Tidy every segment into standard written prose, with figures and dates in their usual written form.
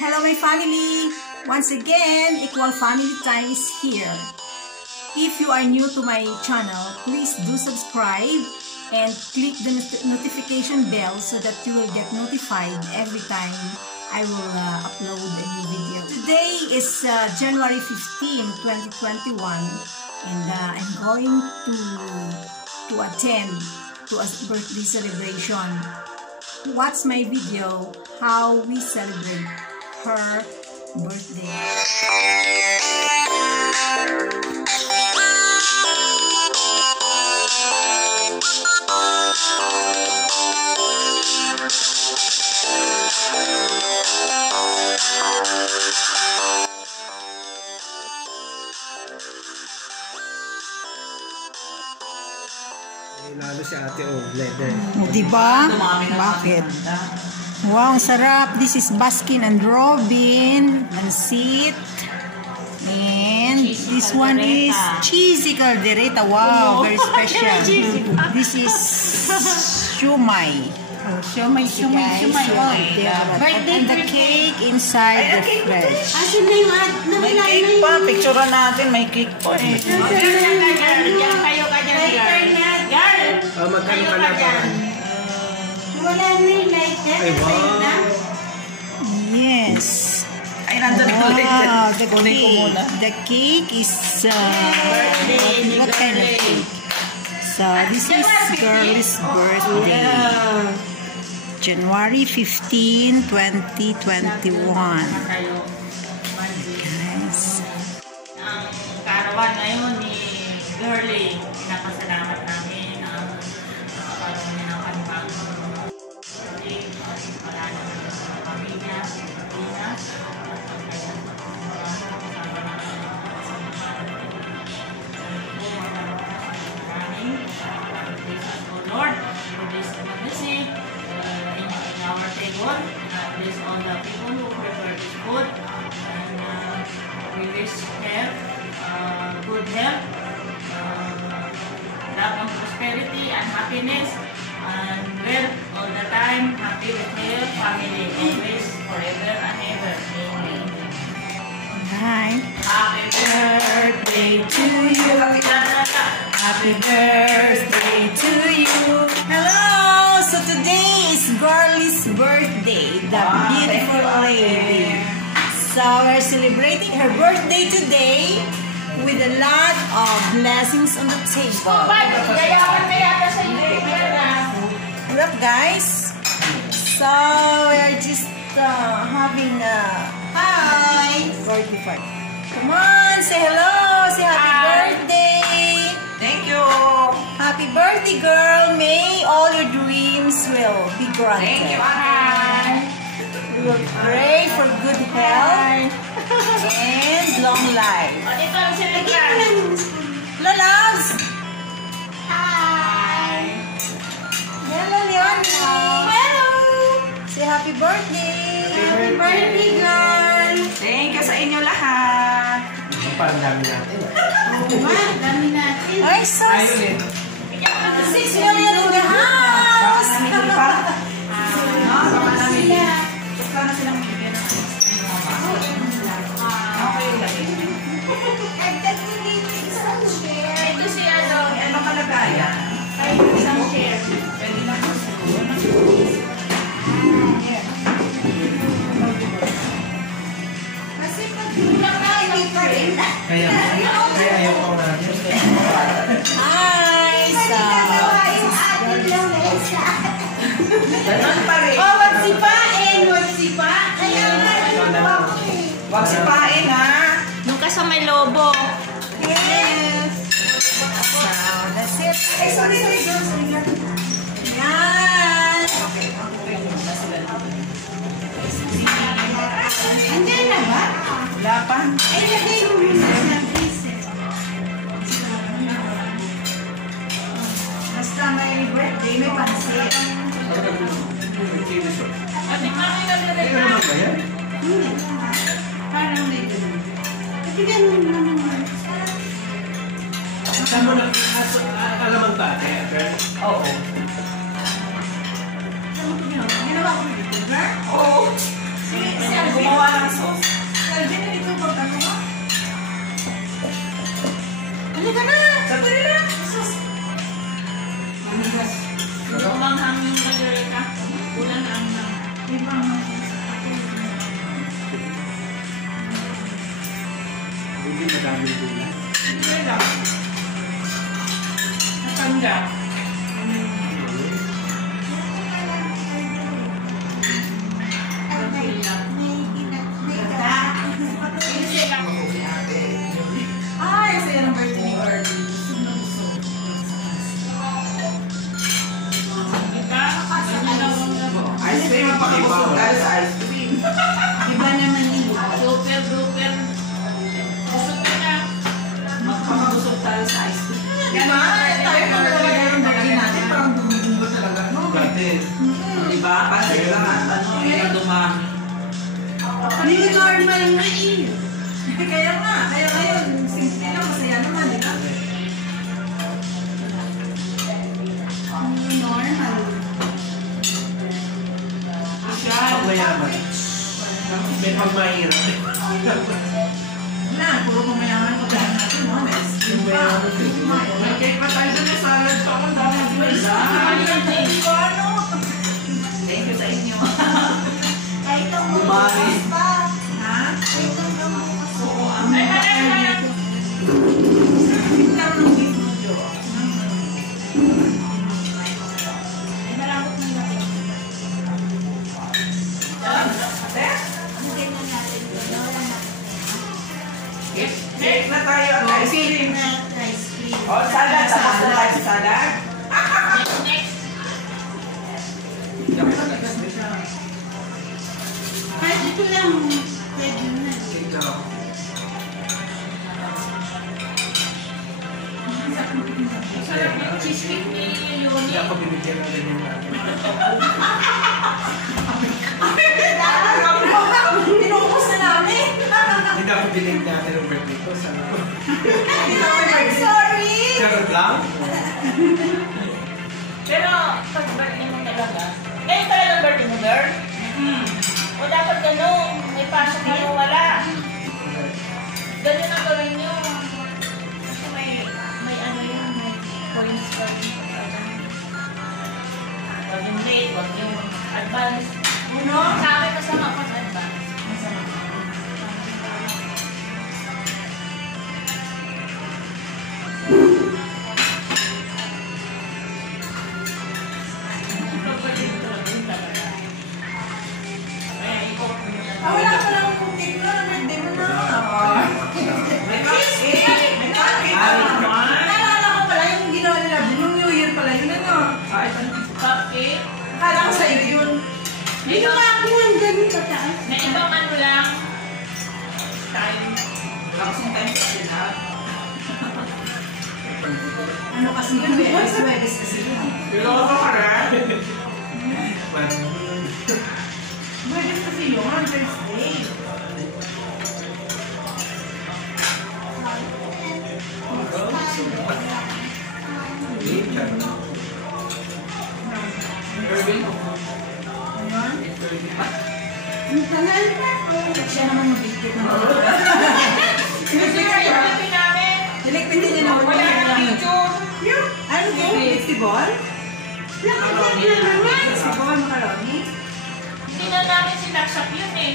Hello my family! Once again, Equal Family Time is here. If you are new to my channel, please do subscribe and click the notification bell so that you will get notified every time I will upload a new video. Today is January 15, 2021 and I'm going to attend to a birthday celebration. Watch my video how we celebrate her birthday. Lalo si ate o leather. Diba? Bakit? Wow, ang sarap. This is Baskin and Robin. Mansit. And this one is cheesy caldereta. Wow, very special. This is shumai. Shumai. And the cake inside the fridge. May cake pa. Picturean natin. May cake pa eh. Magkano ka na pa? Wala na yung light yan. Ay, wow. Yes. Ay, nandun ulit. Wow, the cake is what kind of cake? So this is girl's birthday. January 15, 2021. Guys. Ang karawan ngayon ni Girlie. Pinapasalamat namin ang nakakaroon niya ng kanibang wala na sa pamilya, sa Pilipinas. Lord, for this emergency in our table, bless all the people who prepare this food, and we wish health, good health, love and prosperity and happiness, and wealth all the time, happy with your family, always, forever and ever. Amen. Hi. Happy birthday to you. Happy birthday to you. Hello! So today is Girlie's birthday, the beautiful lady. So we're celebrating her birthday today with a lot of blessings on the table. What up, guys? So we're just having a birthday party. Come on, say hello, say happy birthday. Thank you. Happy birthday, girl. May all your dreams will be granted. Thank you, Ate. We will pray for good health and long life. Dito ang sila. Hello, loves. Hi. Hello, Leonie. Hello. Say happy birthday. Happy birthday, girl! Thank you sa inyo lahat. Parang dami natin. Dami natin. Ay, sus. 6 million in the house. Baka namin. Baka na silang bigyan ng ito si ano kalagayan? Ay, isang share. Pwede na po siguro. Kasi pag kulang na, hindi pa rin. Kaya ayaw ko natin. Hi, Ganun pa rin. Oh, wag sipain! Wag sipa! Huwag sipain ha. Nung ka sa may lobo. Yes. So, that's it. Ay, sorry. Yan. Andiyan na ba? Wala pa. Ay, lagay mo muna sa freezer. Basta may birthday, may pansit. Ate, mami na rin Ano naman ba yan? Parang may ganun. Kasi ganun naman. Saan mo na alamang tate? Oo. Ginawa ko dito, girl? Oo. Gumawa ba ang Hindi madaming gulay. Hindi lang. Natanda. Ay, saya ng birthday ni Barbie. Ice cream, pakibusog tayo sa ice cream. Iba naman yun. Super duper. Gusto ko na. Magpapabusog tayo sa ice cream. Diba? Tayo pa talaga yung birthday natin. Parang dumudumbo talaga. No? Dati, Diba? Kasi lang yung dumami. Hindi normal na eh. Kaya nga. Kaya ngayon, simple lang. Masaya naman, di ba? Hindi normal. pag mayaman. May pag mahirap. Wala, puro pumayaman ko dahil natin, no? May skin pa. May cake pa tayo dun yung salad pa. Ang dami ng wala. Thank you sa inyo. Dumami. Ha? Oo, ang Ay, halak. Ikaw ng beef mo, Jo. Ay, malambot na natin. Cake na tayo at ice cream. Ice cream. O, salad. Tapos na tayo sa salad. Next. Kahit ito lang, pwede na. Cake na ako. Sarap yung cheesecake ni Leonie. Hindi ako binigyan ng ganyan natin. Pinupos na namin. Hindi ako binigyan natin ng birthday ko. Sana ko. I'm sorry. Charot lang. Pero, pag birthday mo talaga, ngayon talagang birthday mo, girl? O dapat gano'n, may pasok na mo wala. Ganyan ang gawin nyo. Kasi may ano yun, may points pa rin. Huwag yung late, huwag yung advance. Uno. Sa akin masama pag advance. Ah, wala ka lang kung cake na. Birthday mo na. May cupcake. May cupcake naman. Naalala ko pala yung ginawa nila. Yung New Year pala. Yun ano. Cupcake. Akala ko sa'yo yun. Ito nga ako ang ganun kataas. Na ibang ano lang. Time. Tapos yung time sa lahat. Ano kasi yun? Webes kasi yun. Piloto ka rin. Webes kasi yun. Thursday. Irving. Ayan. Ang tagal na. Siya naman mag-dictate na. Kasi yung namin. Dilikpitin niya naman. Wala nang picture. Ano po? Festival? Nakaganda naman. Festival, macaroni? Hindi na namin sinaksak yun eh.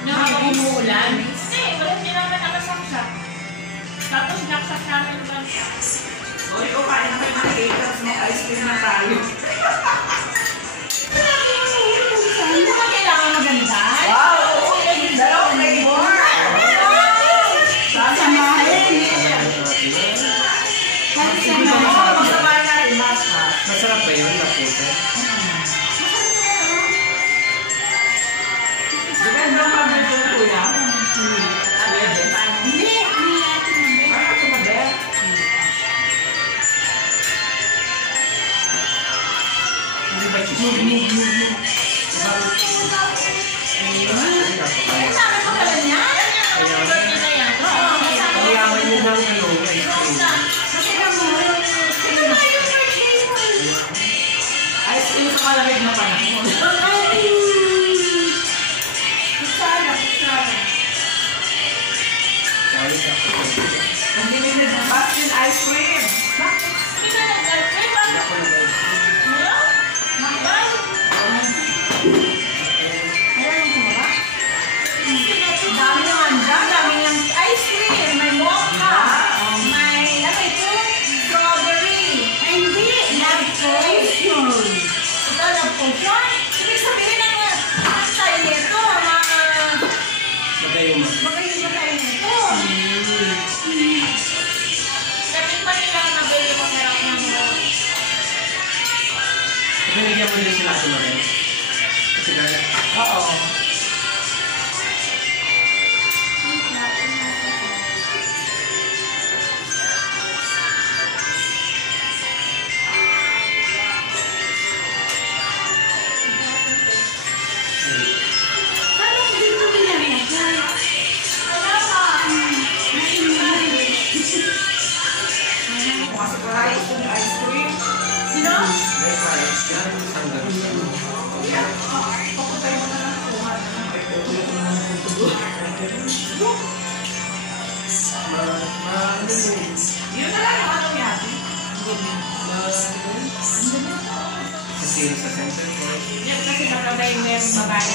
Nung Ah, umuulan. miss. Hindi, hindi namin nakasaksak. Tapos naksak namin ba? Uy, kain na kayo ng cake. Tapos may ice cream na tayo. Hindi ba kailangan maganda? Wow! Dalawang flavor! Sasamahin. Oo, magsamahin natin. Masarap ba yun? Naputa. Depende ang pagdating ng kuya. Hindi. Hindi natin na. Ano ito na, Beth? Hindi ba cheesecake? Ay, sabi ko pala niya. Yung birthday na yan. Kailangan nyo ng ano, ice cream. Kasi lang mo, yung Ice cream sa malamig na panahon. Kutsara, kutsara. klase mo rin? Kasi kaya. Oo. Parang hindi mo nilalagay. Wala pa ang nainulay. Kasi wala ito yung ice cream. Sino? May price yan. Isang ganun. Papunta mo na lang kuha na lang. Yun na lang yung ano yan. Kasi sa center point. Yan kasi nakalagay meron babae.